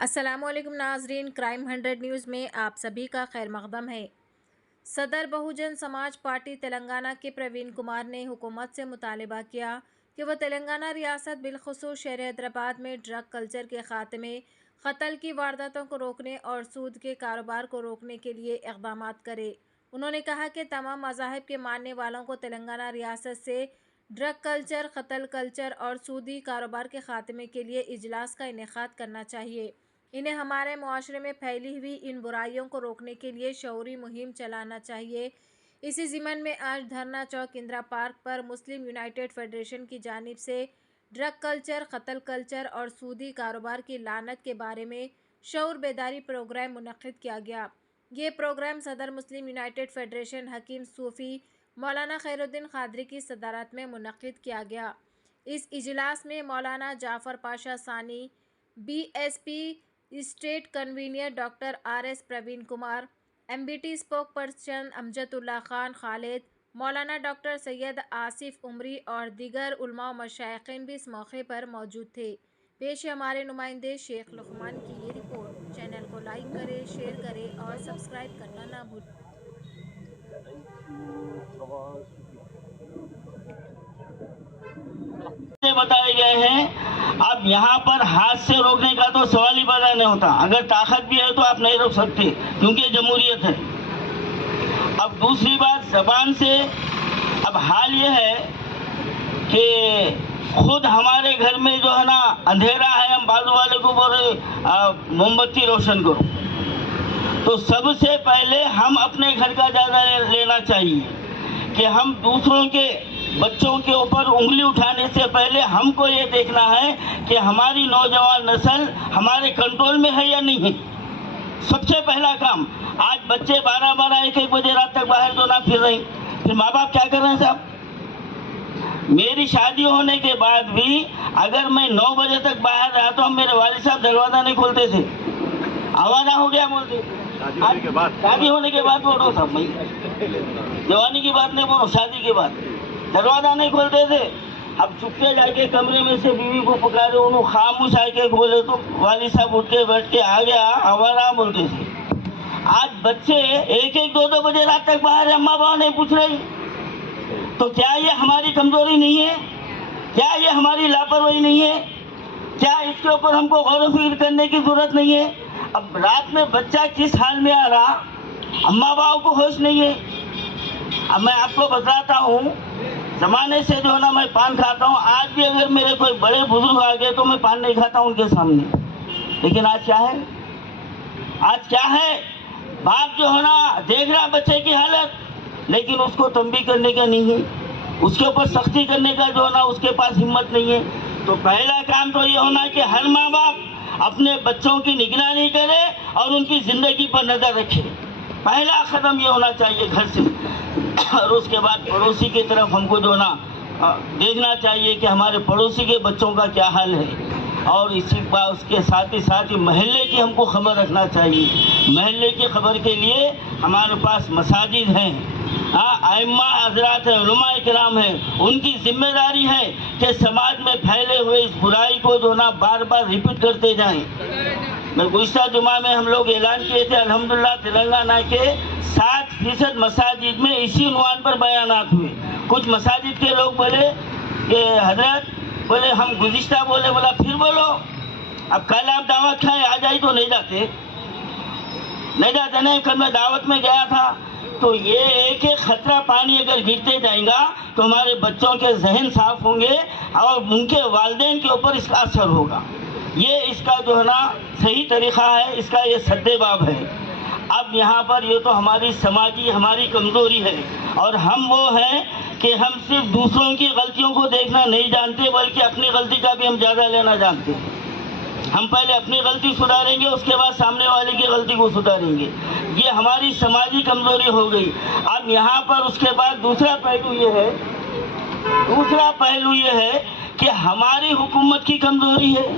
السلام علیکم ناظرین، کرائم 100 نیوز میں آپ سبھی کا خیر مقدم ہے۔ صدر بہوجن سماج پارٹی تلنگانہ کے پروین کمار نے حکومت سے مطالبہ کیا کہ وہ تلنگانہ ریاست بالخصوص شہر حیدرآباد میں ڈرگ کلچر کے خاتمے، قتل کی وارداتوں کو روکنے اور سود کے کاروبار کو روکنے کے لیے اقدامات کرے۔ انہوں نے کہا کہ تمام مذاہب کے ماننے والوں کو تلنگانہ ریاست سے ڈرگ کلچر، قتل کلچر اور سودی کاروبار کے خاتمے کے لیے اجلاس کا انعقاد کرنا چاہیے۔ انہیں ہمارے معاشرے میں پھیلی ہوئی ان برائیوں کو روکنے کے لیے شعوری مہم چلانا چاہیے۔ اسی ضمن میں آج دھرنا چوک اندرا پارک پر مسلم یونائیٹڈ فیڈریشن کی جانب سے ڈرگ کلچر، قتل کلچر اور سودی کاروبار کی لعنت کے بارے میں شعور بیداری پروگرام منعقد کیا گیا۔ یہ پروگرام صدر مسلم یونائیٹڈ فیڈریشن حکیم صوفی مولانا خیر الدین قادری کی صدارت میں منعقد کیا گیا۔ اس اجلاس میں مولانا Jafar Pasha Sani, B S P state convener doctor R S Praveen Kumar, M B T spokesperson Amjad Ullah Khan Khalid, مولانا ڈاکٹر سید آصف عمری اور دیگر علماء و مشائخین بھی اس موقع پر موجود تھے۔ پیش ہے ہمارے نمائندے شیخ لقمان کی یہ رپورٹ۔ چینل کو لائک کریں، شیئر کریں اور سبسکرائب کرنا نہ بھولیں۔ بتائے گئے ہیں۔ اب یہاں پر ہاتھ سے روکنے کا تو سوال ہی پیدا نہیں ہوتا۔ اگر طاقت بھی ہے تو آپ نہیں روک سکتے کیونکہ جمہوریت ہے۔ اب دوسری بات زبان سے، اب حال یہ ہے کہ خود ہمارے گھر میں جو ہے نا اندھیرا ہے، ہم بازو والے کو بول رہے موم بتی روشن کرو، تو سب سے پہلے ہم اپنے گھر کا جائزہ لینا چاہیے کہ ہم دوسروں کے بچوں کے اوپر انگلی اٹھانے سے پہلے ہم کو یہ دیکھنا ہے کہ ہماری نوجوان نسل ہمارے کنٹرول میں ہے یا نہیں ہے۔ سب سے پہلا کام، آج بچے 12 1 بجے رات تک باہر تو نہ پھر رہے ہیں، پھر ماں باپ کیا کر رہے ہیں صاحب؟ میری شادی ہونے کے بعد بھی اگر میں 9 بجے تک باہر رہا تو میرے والد صاحب دروازہ نہیں کھولتے تھے، آوارہ ہو گیا بولتے۔ شادی ہونے کے بعد بول رہا ہوں صاحب، میں جوانی کی بات نہیں بول رہا ہوں، شادی کے بعد دروازہ نہیں کھولتے تھے۔ اب چپکے جا کے کمرے میں سے بیوی کو پکارے، انہوں خاموش آ کے بولے تو والد صاحب اٹھ کے بیٹھ کے آ گیا، آوارہ بولتے تھے۔ آج بچے 1 1 2 2 بجے رات تک باہر، اماں باپ نہیں پوچھ رہے، تو کیا یہ ہماری کمزوری نہیں ہے؟ کیا یہ ہماری لاپرواہی نہیں ہے؟ کیا اس کے اوپر ہم کو غور و فکر کرنے کی ضرورت نہیں ہے؟ اب رات میں بچہ کس حال میں آ رہا، اماں باپ کو ہوش نہیں ہے۔ اب میں آپ کو بتاتا ہوں، زمانے سے جو ہے نا میں پان کھاتا ہوں، آج بھی اگر میرے کوئی بڑے بزرگ آ گئے تو میں پان نہیں کھاتا ہوں ان کے سامنے۔ لیکن آج کیا ہے؟ آج کیا ہے؟ باپ جو ہے نا دیکھ رہا بچے کی حالت، لیکن اس کو تنبیہ کرنے کا نہیں ہے، اس کے اوپر سختی کرنے کا جو ہے نا اس کے پاس ہمت نہیں ہے۔ تو پہلا کام تو یہ ہونا کہ ہر ماں باپ اپنے بچوں کی نگرانی کرے اور ان کی زندگی پر نظر رکھے۔ پہلا قدم یہ ہونا چاہیے گھر سے، اور اس کے بعد پڑوسی کی طرف ہم کو جو نا دیکھنا چاہیے کہ ہمارے پڑوسی کے بچوں کا کیا حال ہے، اور اسی بات اس کے ساتھ ہی محلے کی ہم کو خبر رکھنا چاہیے۔ محلے کی خبر کے لیے ہمارے پاس مساجد ہیں، ائمہ حضرات ہیں، علماء کرام ہیں، ان کی ذمہ داری ہے کہ سماج میں پھیلے ہوئے اس برائی کو جو نا بار بار ریپیٹ کرتے جائیں۔ میں گزشتہ جمعہ میں ہم لوگ اعلان کیے تھے، الحمدللہ تلنگانہ کے 60% مساجد میں اسی عنوان پر بیانات ہوئے۔ کچھ مساجد کے لوگ بولے کہ حضرت بولے ہم گزشتہ بولے، بولا پھر بولو۔ اب کل آپ دعوت کھائے آ جائی تو نہیں جاتے نہیں، کل میں دعوت میں گیا تھا۔ تو یہ ایک خطرہ پانی اگر گرتے جائیں گا تو ہمارے بچوں کے ذہن صاف ہوں گے اور ان کے والدین کے اوپر اس کا اثر ہوگا۔ یہ اس کا جو ہے نا صحیح طریقہ ہے، اس کا یہ سدے باب ہے۔ اب یہاں پر یہ تو ہماری سماجی ہماری کمزوری ہے، اور ہم وہ ہیں کہ ہم صرف دوسروں کی غلطیوں کو دیکھنا نہیں جانتے بلکہ اپنی غلطی کا بھی ہم جائزہ لینا جانتے ہیں۔ ہم پہلے اپنی غلطی سدھاریں گے، اس کے بعد سامنے والے کی غلطی کو سدھاریں گے۔ یہ ہماری سماجی کمزوری ہو گئی۔ اب یہاں پر اس کے بعد دوسرا پہلو یہ ہے کہ ہماری حکومت کی کمزوری ہے۔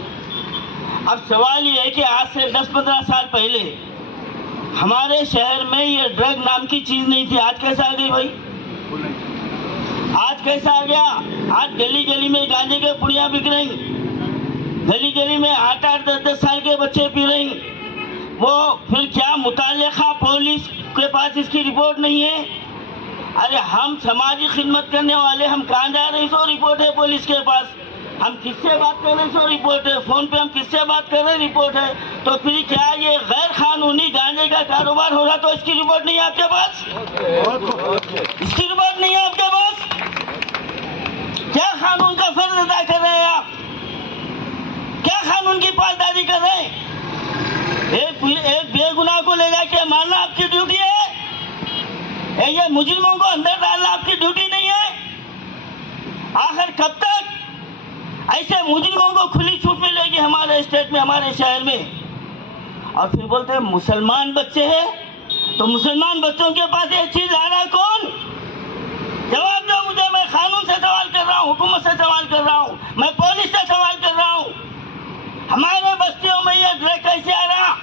اب سوال یہ ہے کہ آج سے 10-15 سال پہلے ہمارے شہر میں یہ ڈرگ نام کی چیز نہیں تھی، آج کیسا آ گئی بھائی؟ آج کیسا آ گیا؟ آج گلی گلی میں گانجے کے پڑیاں بک رہی، گلی گلی میں 8-8 10-10 سال کے بچے پی رہے ہیں. وہ پھر کیا متعلقہ پولیس کے پاس اس کی رپورٹ نہیں ہے؟ ارے ہم سماجی خدمت کرنے والے ہم کہاں جا رہے ہیں؟ سو رپورٹ ہے پولیس کے پاس. ہم کس سے بات کر رہے ہیں؟ سو رپورٹ ہے. فون پہ ہم کس سے بات کر رہے ہیں؟ رپورٹ ہے. تو پھر کیا یہ غیر قانونی گانجے کا کاروبار ہو رہا تو اس کی رپورٹ نہیں ہے آپ کے پاس؟ اس کی رپورٹ نہیں ہے آپ کے پاس؟ کیا قانون کا فرض ادا کر رہے ہیں آپ؟ کیا قانون کی پاسداری کر رہے ہیں؟ ایک بے گناہ کو لے جا کے مارنا آپ کی ڈیوٹی ہے؟ یہ مجرموں کو اندر ڈالنا آپ کی ڈیوٹی نہیں ہے؟ آخر کب تک ایسے مجرموں کو کھلی چھوٹ ملے گی ہمارے اسٹیٹ میں، ہمارے شہر میں؟ اور پھر بولتے ہیں مسلمان بچے ہیں، تو مسلمان بچوں کے پاس یہ چیز لا رہا کون؟ جواب دو مجھے. میں قانون سے سوال کر رہا ہوں، حکومت سے سوال کر رہا ہوں، میں پولیس سے سوال کر رہا ہوں. ہمارے بستیوں میں یہ ڈرگ کیسے آ رہا؟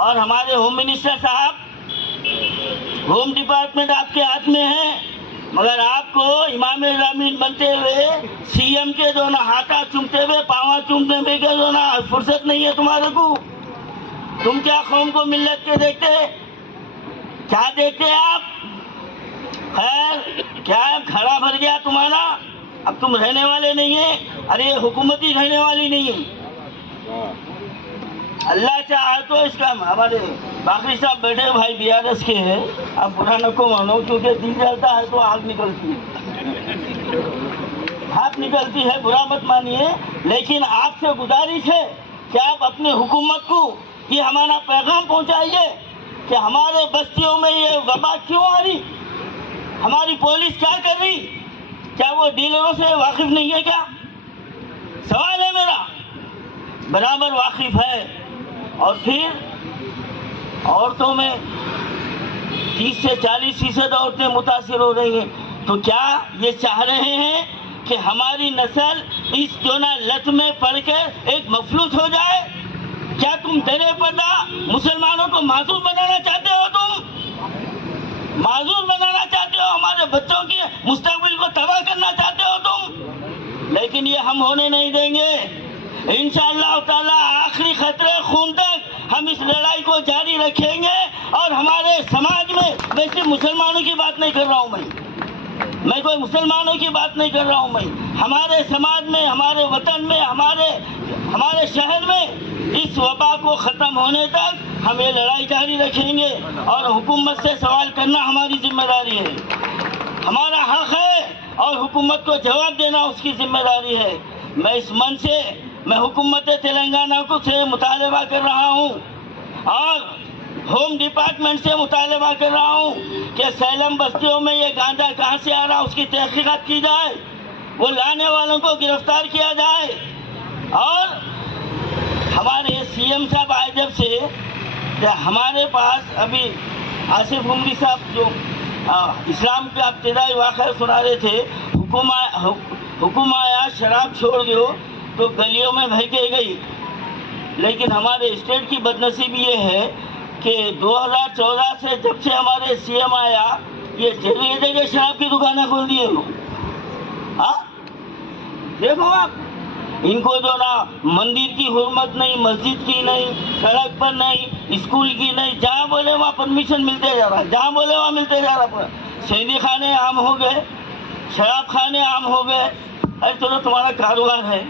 اور ہمارے ہوم منسٹر صاحب، ہوم ڈپارٹمنٹ آپ کے ہاتھ میں ہے، مگر آپ کو امام ضامین بنتے ہوئے سی ایم کے جو نا ہاتھا چومتے ہوئے پاواں چومتے ہوئے کے جو نا فرصت نہیں ہے تمہارے کو. تم کیا قوم کو ملت کے دیکھتے؟ کیا دیکھتے آپ؟ خیر کیا گھڑا بھر گیا تمہارا؟ اب تم رہنے والے نہیں ہیں. ارے یہ حکومت ہی رہنے والی نہیں ہے. اللہ چاہا تو اس کا ہمارے باقی صاحب بیٹھے بھائی بی آر ایس کے ہیں، اب برا نہ کو مانو، کیونکہ دل جلتا ہے تو آگ نکلتی ہے، ہاتھ نکلتی ہے، برا مت مانیے. لیکن آپ سے گزارش ہے کہ آپ اپنے حکومت کو یہ ہمارا پیغام پہنچائیے کہ ہمارے بستیوں میں یہ وبا کیوں آ رہی؟ ہماری پولیس کیا کر رہی؟ کیا وہ ڈیلروں سے واقف نہیں ہے کیا؟ سوال ہے میرا. برابر واقف ہے. اور پھر عورتوں میں 30 سے 40% عورتیں متاثر ہو رہی ہیں. تو کیا یہ چاہ رہے ہیں کہ ہماری نسل اس جو نا لت میں پڑ کر ایک مفلوج ہو جائے؟ کیا تم درے پردہ مسلمانوں کو معذور بنانا چاہتے ہو؟ تم معذور بنانا چاہتے ہو؟ ہمارے بچوں کے مستقبل کو تباہ کرنا چاہتے ہو تم؟ لیکن یہ ہم ہونے نہیں دیں گے. انشاءاللہ تعالی آخری خطرے خون تک ہم اس لڑائی کو جاری رکھیں گے. اور ہمارے سماج میں، ویسے مسلمانوں کی بات نہیں کر رہا ہوں میں کوئی مسلمانوں کی بات نہیں کر رہا ہوں میں، ہمارے سماج میں، ہمارے وطن میں، ہمارے شہر میں اس وبا کو ختم ہونے تک ہم یہ لڑائی جاری رکھیں گے. اور حکومت سے سوال کرنا ہماری ذمہ داری ہے، ہمارا حق ہے، اور حکومت کو جواب دینا اس کی ذمہ داری ہے. میں اس من سے میں حکومت تلنگانہ کو سے مطالبہ کر رہا ہوں اور ہوم ڈپارٹمنٹ سے مطالبہ کر رہا ہوں کہ سیلم بستیوں میں یہ گانجا کہاں سے آ رہا اس کی تحقیقات کی جائے، وہ لانے والوں کو گرفتار کیا جائے. اور ہمارے سی ایم صاحب آئے جب سے کہ ہمارے پاس ابھی آصف عمری صاحب جو اسلام کا ابتدائی واقعہ سنا رہے تھے، حکم آیا شراب چھوڑ دو تو گلیوں میں بہکے گئی. لیکن ہمارے اسٹیٹ کی بدنصیبی یہ ہے کہ 2014 سے جب سے ہمارے سی ایم آیا یہ جگہ جگہ شراب کی دکانیں کھول دی ہیں. دیکھو آپ، ان کو جو نا مندر کی حرمت نہیں، مسجد کی نہیں، سڑک پر نہیں، اسکول کی نہیں، جہاں بولے وہاں پرمیشن ملتے جا رہا، جہاں بولے وہاں ملتے جا رہا. سینی خانے عام ہو گئے، شراب خانے عام ہو گئے. ارے چلو تمہارا کاروبار ہے،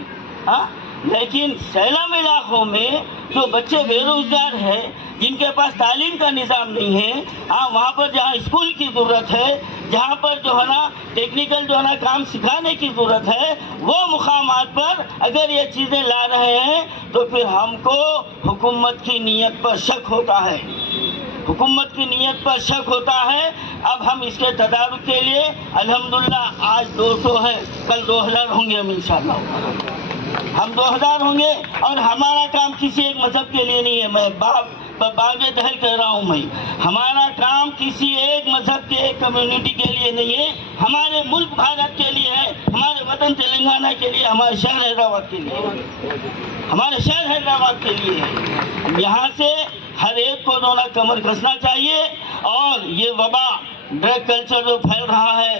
لیکن سیلم علاقوں میں جو بچے بے روزگار ہیں، جن کے پاس تعلیم کا نظام نہیں ہے، وہاں پر جہاں اسکول کی ضرورت ہے، جہاں پر جو ہے نا ٹیکنیکل جو ہے نا کام سکھانے کی ضرورت ہے، وہ مقامات پر اگر یہ چیزیں لا رہے ہیں تو پھر ہم کو حکومت کی نیت پر شک ہوتا ہے، حکومت کی نیت پر شک ہوتا ہے. اب ہم اس کے تدارک کے لیے الحمدللہ آج 200 ہے، کل 2000 ہوں گے ہم انشاءاللہ. ہم 2000 ہوں گے. اور ہمارا کام کسی ایک مذہب کے لیے نہیں ہے، میں باغ دہل کہہ رہا ہوں. میں ہمارا کام کسی ایک مذہب کے ایک کمیونٹی کے لیے نہیں ہے، ہمارے ملک بھارت کے لیے ہے، ہمارے وطن تلنگانہ کے لیے، ہمارے شہر حیدرآباد کے لیے، ہمارے شہر حیدرآباد کے لیے ہے. یہاں سے ہر ایک کو کمر کسنا چاہیے. اور یہ وبا ڈرگ کلچر جو پھیل رہا ہے،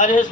RS